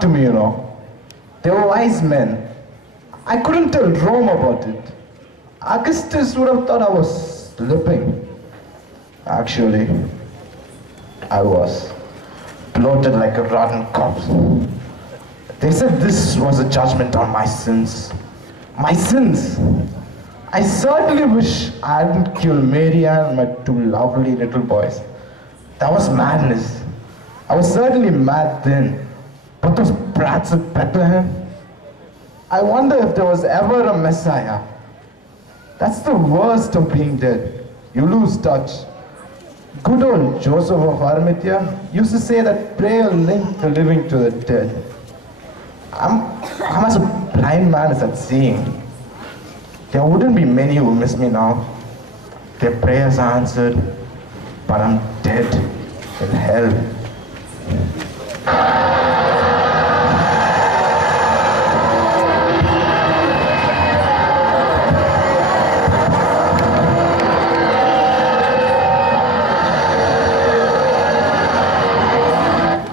to me, They were wise men. I couldn't tell Rome about it. Augustus would have thought I was slipping. Actually, I was bloated like a rotten corpse. They said this was a judgment on my sins. My sins! I certainly wish I hadn't killed Mary and my two lovely little boys. That was madness. I was certainly mad then. But those brats of Bethlehem? I wonder if there was ever a Messiah. That's the worst of being dead. You lose touch. Good old Joseph of Arimathea used to say that prayer linked the living to the dead. I'm as a blind man as at seeing. There wouldn't be many who miss me now. Their prayers are answered, but I'm dead in hell.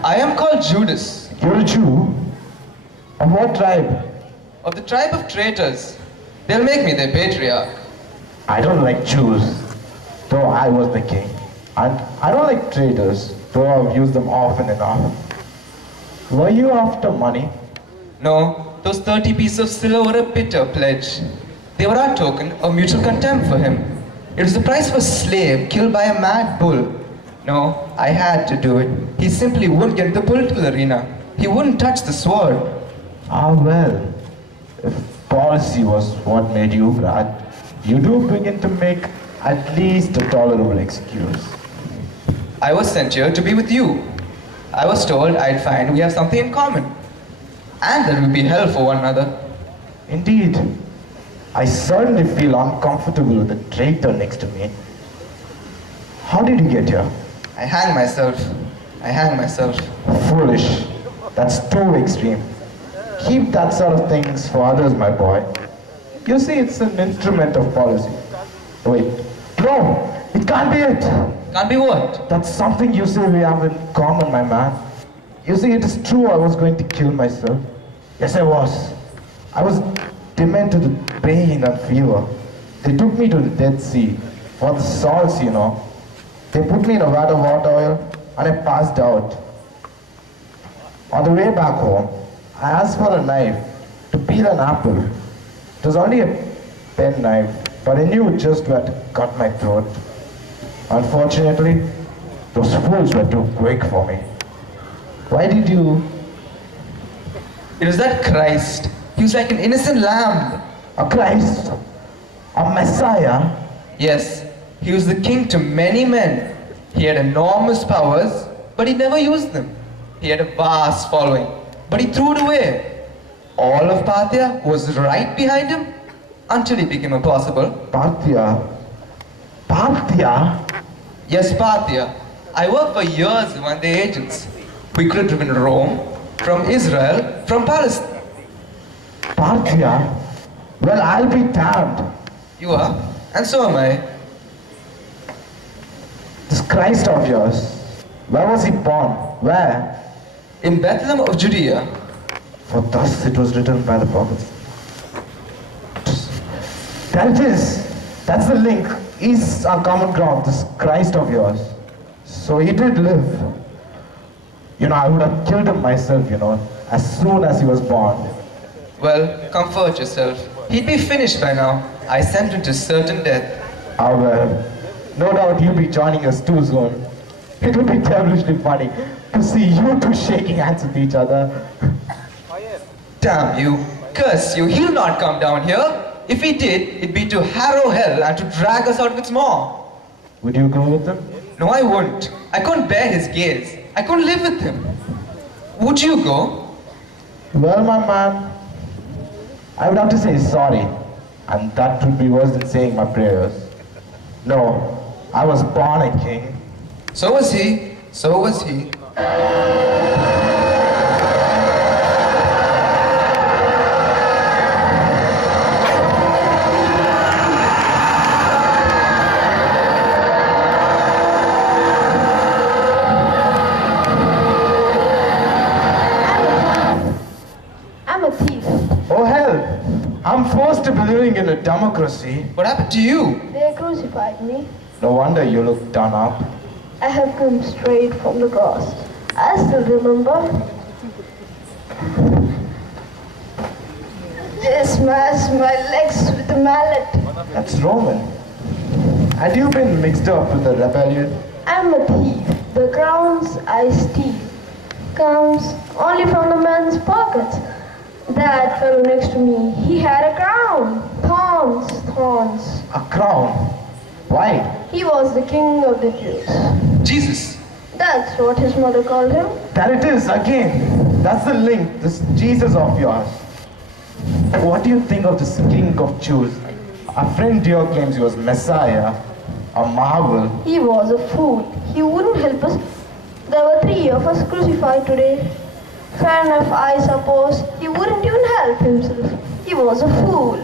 I am called Judas. You're a Jew? Of what tribe? Of the tribe of traitors. They'll make me their patriarch. I don't like Jews, though I was the king. And I don't like traitors, though I've used them often enough. Were you after money? No, those 30 pieces of silver were a bitter pledge. They were our token of mutual contempt for him. It was the price of a slave killed by a mad bull. No, I had to do it. He simply wouldn't get the political arena. He wouldn't touch the sword. Ah well, if policy was what made you brat, you do begin to make at least a tolerable excuse. I was sent here to be with you. I was told I'd find we have something in common. And that we'd be hell for one another. Indeed, I certainly feel uncomfortable with the traitor next to me. How did you get here? I hang myself. I hang myself. Foolish. That's too extreme. Keep that sort of things for others, my boy. You see, it's an instrument of policy. Wait. No! It can't be it! Can't be what? That's something you say we have in common, my man. You see, it is true I was going to kill myself. Yes, I was. I was demented with pain and fever. They took me to the Dead Sea for the salts, They put me in a vat of hot oil and I passed out. On the way back home, I asked for a knife to peel an apple. It was only a pen knife, but I knew just what cut my throat. Unfortunately, those fools were too quick for me. Why did you? It was that Christ. He was like an innocent lamb. A Christ? A Messiah? Yes, he was the king to many men. He had enormous powers, but he never used them. He had a vast following, but he threw it away. All of Parthia was right behind him until he became impossible. Parthia? Parthia? Yes, Parthia. I worked for years with one of the agents. We could have driven Rome, from Israel, from Palestine. Parthia? Well, I'll be damned. You are, and so am I. This Christ of yours, where was he born? Where? In Bethlehem of Judea. For thus it was written by the prophets. There it is. That's the link. He's our common ground, this Christ of yours. So he did live. I would have killed him myself, as soon as he was born. Well, comfort yourself. He'd be finished by now. I sent him to certain death. Ah well, no doubt you'll be joining us too soon. It will be devilishly funny to see you two shaking hands with each other. Damn you, curse you, he'll not come down here. If he did, it'd be to harrow hell and to drag us out of its maw. Would you go with him? No, I wouldn't. I couldn't bear his gaze. I couldn't live with him. Would you go? Well, my man, I would have to say sorry. And that would be worse than saying my prayers. No, I was born a king. So was he. So was he. I'm forced to be living in a democracy. What happened to you? They crucified me. No wonder you look done up. I have come straight from the cross. I still remember. They smashed my legs with a mallet. That's Roman. Had you been mixed up with the rebellion? I'm a thief. The crowns I steal comes only from the man's pockets. That fellow next to me, he had a crown. Thorns, thorns. A crown? Why? He was the king of the Jews. Jesus. That's what his mother called him. There it is again. That's the link, this Jesus of yours. What do you think of this king of Jews? Our friend Dio claims he was Messiah, a marvel. He was a fool. He wouldn't help us. There were 3 of us crucified today. Fair enough, I suppose. He wouldn't even help himself. He was a fool.